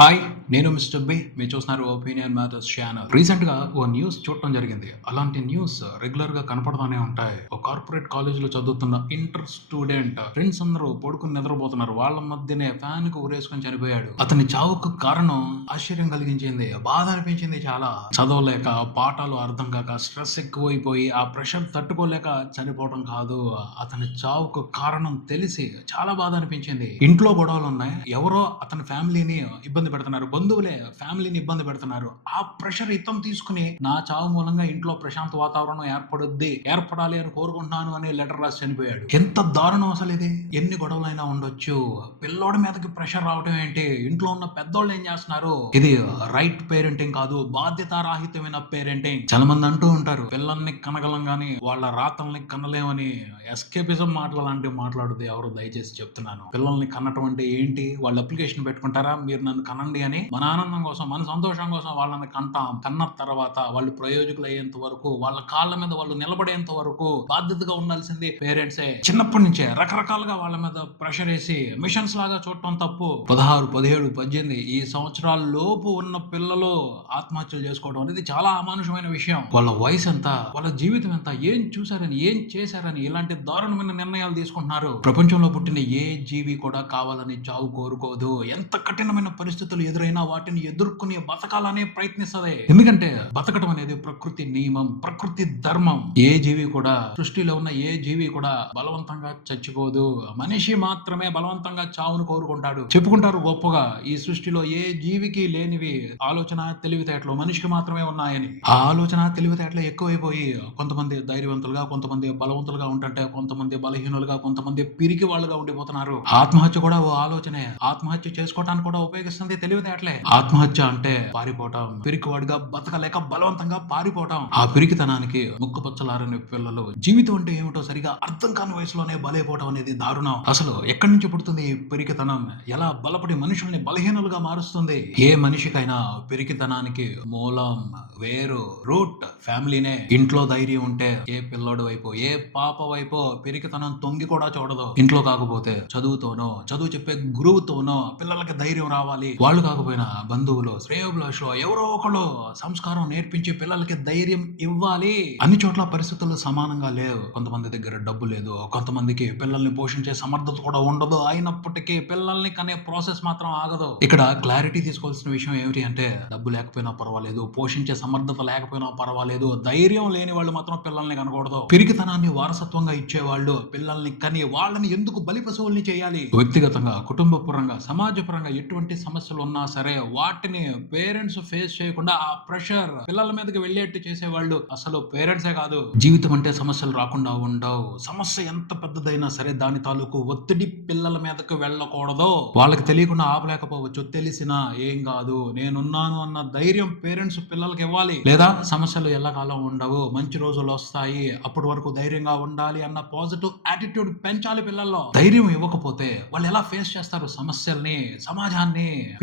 Hi, నేను mister B మీరు చూస్తున్నారు ఒపీనియన్ మ్యాథర్స్ ఛానల్. రీసెంట్గా ఓ న్యూస్ చూడటం జరిగింది. అలాంటి న్యూస్ రెగ్యులర్గా కనపడతానే ఉంటాయి. ఒక కార్పొరేట్ కాలేజ్లో చదువుతున్న ఇంటర్ స్టూడెంట్ ఫ్రెండ్స్ అందరూ పడుకుని నిద్రపోతున్నారు. వాళ్ళ మధ్యనే ఫ్యాన్కు ఊరేసుకొని చనిపోయాడు. అతని చావుకు కారణం ఆశ్చర్యం కలిగించింది బాధ అనిపించింది చాలా. చదవలేక పాఠాలు అర్థం కాక స్ట్రెస్ ఎక్కువైపోయి ఆ ప్రెషర్ తట్టుకోలేక చనిపోవడం కాదు. అతని చావుకు కారణం తెలిసి చాలా బాధ అనిపించింది. ఇంట్లో గొడవలు ఉన్నాయి. ఎవరో అతని ఫ్యామిలీని ఇబ్బంది పెడుతున్నారు. బంధువులే ఫ్యామిలీని ఇబ్బంది పెడుతున్నారు. ఆ ప్రెషర్ ఇతం తీసుకుని నా చావు మూలంగా ఇంట్లో ప్రశాంత వాతావరణం ఏర్పడుద్ది ఏర్పడాలి అని కోరుకుంటున్నాను అనే లెటర్ రాసి చనిపోయాడు. ఎంత దారుణం అసలు ఇది? ఎన్ని గొడవలైనా ఉండొచ్చు. పిల్లోడి మీదకి ప్రెషర్ రావటం ఏంటి? ఇంట్లో ఉన్న పెద్దోళ్ళు ఏం చేస్తున్నారు? ఇది రైట్ పేరెంటింగ్ కాదు బాధ్యతారాహిత్యమైన పేరెంటింగ్ చాలా మంది అంటూ ఉంటారు పిల్లల్ని కనగలం గాని వాళ్ళ రాతల్ని కనలేమని ఎస్కేపిజం మాటలు లాంటివి మాట్లాడుద్ది ఎవరు? దయచేసి చెప్తున్నాను. పిల్లల్ని కనటం అంటే ఏంటి? వాళ్ళు అప్లికేషన్ పెట్టుకుంటారా? మీరు నన్ను కనండి అని మన ఆనందం కోసం మన సంతోషం కోసం వాళ్ళని కంటాం. కన్న తర్వాత వాళ్ళు ప్రయోజకులు అయ్యేంత వరకు వాళ్ళ కాళ్ళ మీద వాళ్ళు నిలబడేంత వరకు బాధ్యతగా ఉండాల్సింది పేరెంట్సే. చిన్నప్పటి నుంచే రకరకాలుగా వాళ్ళ మీద ప్రెషర్ వేసి మిషన్స్ లాగా చూడటం తప్పు. పదహారు పదిహేడు పద్దెనిమిది ఈ సంవత్సరాల లోపు ఉన్న పిల్లలు ఆత్మహత్యలు చేసుకోవడం అనేది చాలా అమానుషమైన విషయం. వాళ్ళ వయసు ఎంత వాళ్ళ జీవితం ఎంత ఏం చూసారని ఏం చేశారని ఇలాంటి దారుణమైన నిర్ణయాలు తీసుకుంటున్నారు. ప్రపంచంలో పుట్టిన ఏ జీవి కూడా కావాలని చావు కోరుకోదు. ఎంత కఠినమైన పరిస్థితులు ఎదురైనా వాటిని ఎదుర్కొని బతకాలనే ప్రయత్నిస్తుంది. ఎందుకంటే బతకటం అనేది ప్రకృతి నియమం ప్రకృతి ధర్మం. ఏ జీవి కూడా సృష్టిలో ఉన్న ఏ జీవి కూడా బలవంతంగా చచ్చిపోదు. మనిషి మాత్రమే బలవంతంగా చావును కోరుకుంటాడు. చెప్పుకుంటారు గొప్పగా ఈ సృష్టిలో ఏ జీవికి లేనివి ఆలోచన తెలివితేటలు మనిషికి మాత్రమే ఉన్నాయని. ఆ ఆలోచన తెలివితేటలు ఎక్కువైపోయి కొంతమంది ధైర్యవంతులుగా కొంతమంది బలవంతులుగా ఉంటుంటే కొంతమంది బలహీనులుగా కొంతమంది పిరికి వాళ్ళుగా ఉండిపోతున్నారు. ఆత్మహత్య కూడా ఓ ఆలోచనే. ఆత్మహత్య చేసుకోవడానికి కూడా ఉపయోగిస్తుంది తెలివితేటలు. ఆత్మహత్య అంటే పారిపోవటం పిరికివాడిగా బతకలేక బలవంతంగా పారిపోవటం. ఆ పిరికితనానికి ముక్కుపచ్చలారని పిల్లలు. జీవితం అంటే ఏమిటో సరిగా అర్థం కాని వయసులోనే బలైపోవటం అనేది దారుణం. అసలు ఎక్కడి నుంచి పుడుతుంది ఈ పిరికితనం? ఎలా బలపడి మనుషుల్ని బలహీనులుగా మారుస్తుంది? ఏ మనిషికైనా పిరికితనానికి మూలం వేరు రూట్ ఫ్యామిలీనే. ఇంట్లో ధైర్యం ఉంటే ఏ పిల్లోడు వైపు ఏ పాప వైపు పిరికితనం తొంగి కూడా చూడదు. ఇంట్లో కాకపోతే చదువుతోనో చదువు చెప్పే గురువుతోనో పిల్లలకి ధైర్యం రావాలి. వాళ్ళు కాకపోతే కాకపోయినా బంధువులు శ్రేయోభిలాషులు ఎవరో ఒకళ్ళు సంస్కారం నేర్పించి పిల్లలకి ధైర్యం ఇవ్వాలి. అన్ని చోట్ల పరిస్థితులు సమానంగా లేవు. కొంతమంది దగ్గర డబ్బు లేదు. కొంతమందికి పిల్లల్ని పోషించే సమర్థత కూడా ఉండదు. అయినప్పటికీ పిల్లల్ని కనే ప్రాసెస్ మాత్రం ఆగదు. ఇక్కడ క్లారిటీ తీసుకోవాల్సిన విషయం ఏమిటి అంటే డబ్బు లేకపోయినా పర్వాలేదు. పోషించే సమర్థత లేకపోయినా పర్వాలేదు. ధైర్యం లేని వాళ్ళు మాత్రం పిల్లల్ని కనకూడదు. పిరికితనాన్ని వారసత్వంగా ఇచ్చేవాళ్ళు పిల్లల్ని కని వాళ్ళని ఎందుకు బలి పశువుల్ని చేయాలి? వ్యక్తిగతంగా కుటుంబ పరంగా సమాజ పరంగా ఎటువంటి సమస్యలు ఉన్నా సరే సరే వాటిని పేరెంట్స్ ఫేస్ చేయకుండా ఆ ప్రెషర్ పిల్లల మీదకి వెళ్ళేట్టు చేసేవాళ్ళు అసలు పేరెంట్సే కాదు. జీవితం అంటే సమస్యలు రాకుండా ఉండవు. సమస్య ఎంత పెద్దదైనా సరే దాని తాలూకు ఒత్తిడి పిల్లల మీదకి వెళ్ళకూడదు. వాళ్ళకి తెలియకుండా ఆపలేకపోవచ్చు. తెలిసినా ఏం కాదు. నేనున్నాను అన్న ధైర్యం పేరెంట్స్ పిల్లలకి ఇవ్వాలి. లేదా సమస్యలు ఎల్లకాలం ఉండవు. మంచి రోజులు వస్తాయి. అప్పటి వరకు ధైర్యంగా ఉండాలి అన్న పాజిటివ్ యాటిట్యూడ్ పెంచాలి పిల్లల్లో. ధైర్యం ఇవ్వకపోతే వాళ్ళు ఎలా ఫేస్ చేస్తారు సమస్యల్ని సమాజాన్ని?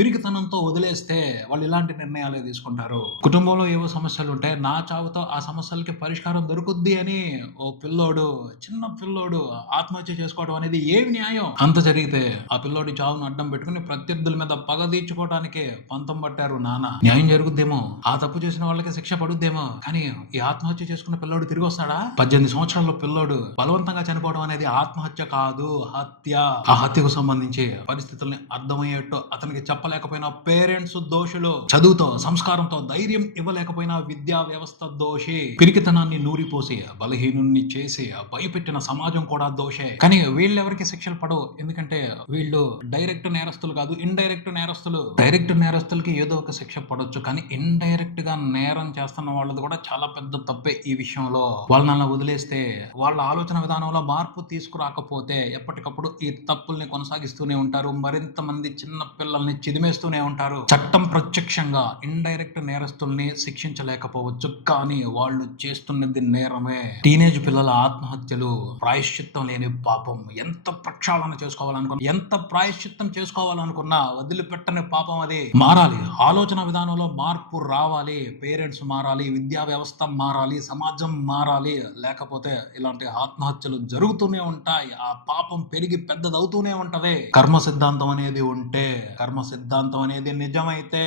పిరికితనంతో వదిలేస్తే వాళ్ళు ఇలాంటి నిర్ణయాలు తీసుకుంటారు? కుటుంబంలో ఏవో సమస్యలు ఉంటే నా చావుతో ఆ సమస్యలకి పరిష్కారం దొరుకుద్ది అని ఓ పిల్లోడు చిన్న పిల్లోడు ఆత్మహత్య చేసుకోవడం అనేది ఏమి న్యాయం? అంత జరిగితే ఆ పిల్లోడి చావును అడ్డం పెట్టుకుని ప్రత్యర్థుల మీద పగ తీర్చుకోవడానికి పంతం పట్టారు నాన్న. న్యాయం జరుగుద్దేమో? ఆ తప్పు చేసిన వాళ్ళకి శిక్ష పడుద్దేమో? కానీ ఈ ఆత్మహత్య చేసుకున్న పిల్లోడు తిరిగి వస్తాడా పద్దెనిమిది సంవత్సరాల పిల్లోడు బలవంతంగా చనిపోవడం అనేది ఆత్మహత్య కాదు హత్య. ఆ హత్యకు సంబంధించి పరిస్థితుల్ని అర్థమయ్యేట్టు అతనికి చెప్పలేకపోయినా పేరెంట్స్ దోషులు చదువుతో సంస్కారంతో ధైర్యం ఇవ్వలేకపోయినా విద్యా వ్యవస్థ దోషి. పిరికితనాన్ని నూరిపోసి బలహీనుణ్ణి చేసి భయపెట్టిన సమాజం కూడా దోషే. కానీ వీళ్ళెవరికి శిక్షలు పడవు? ఎందుకంటే వీళ్ళు డైరెక్ట్ నేరస్తులు కాదు ఇండైరెక్ట్ నేరస్తులు. డైరెక్ట్ నేరస్తులకి ఏదో ఒక శిక్ష పడవచ్చు కానీ ఇండైరెక్ట్గా నేరం చేస్తున్న వాళ్ళది కూడా చాలా పెద్ద తప్పే ఈ విషయంలో. వాళ్ళని అలా వదిలేస్తే వాళ్ళ ఆలోచన విధానంలో మార్పు తీసుకురాకపోతే ఎప్పటికప్పుడు ఈ తప్పుల్ని కొనసాగిస్తూనే ఉంటారు. మరింత మంది చిన్న పిల్లల్ని చిదిమేస్తూనే ఉంటారు. చట్టం ప్రత్యక్షంగా ఇండైరెక్ట్ నేరస్తుల్ని శిక్షించలేకపోవచ్చు. కానీ వాళ్ళు చేస్తున్నది నేరమే. టీనేజ్ పిల్లల ఆత్మహత్యలు ప్రాయశ్చిత్తం లేని పాపం. ఎంత ప్రక్షాళన చేసుకోవాలనుకున్నా ఎంత ప్రాయశ్చిత్తం చేసుకోవాలనుకున్నా వదిలిపెట్టని పాపం అది. మారాలి. ఆలోచన విధానంలో మార్పు రావాలి. పేరెంట్స్ మారాలి. విద్యా వ్యవస్థ మారాలి. సమాజం మారాలి. లేకపోతే ఇలాంటి ఆత్మహత్యలు జరుగుతూనే ఉంటాయి. ఆ పాపం పెరిగి పెద్దదవుతూనే ఉంటది. కర్మ సిద్ధాంతం అనేది ఉంటే కర్మ సిద్ధాంతం అనేది అనేది నిజమైతే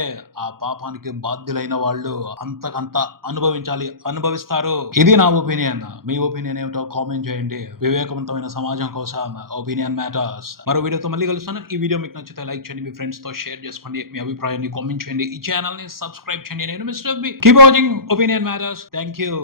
ఆ పాపానికి బాధ్యులైన వాళ్ళు అంతకంత అనుభవించాలి అనుభవిస్తారు. ఇది నా ఒపీనియన్. మీ ఒపీనియన్ ఏమిటో కామెంట్ చేయండి. వివేకవంతమైన సమాజం కోసం ఒపీనియన్ మ్యాటర్స్. మరో వీడియోతో మళ్ళీ కలుస్తాను. ఈ వీడియో మీకు నచ్చితే లైక్ చేయండి మీ ఫ్రెండ్స్తో షేర్ చేసుకోండి మీ అభిప్రాయాన్ని కామెంట్ చేయండి. ఈ ఛానల్ని సబ్స్క్రైబ్ చేయండి. నేను mister B. Keep watching opinion matters. Thank you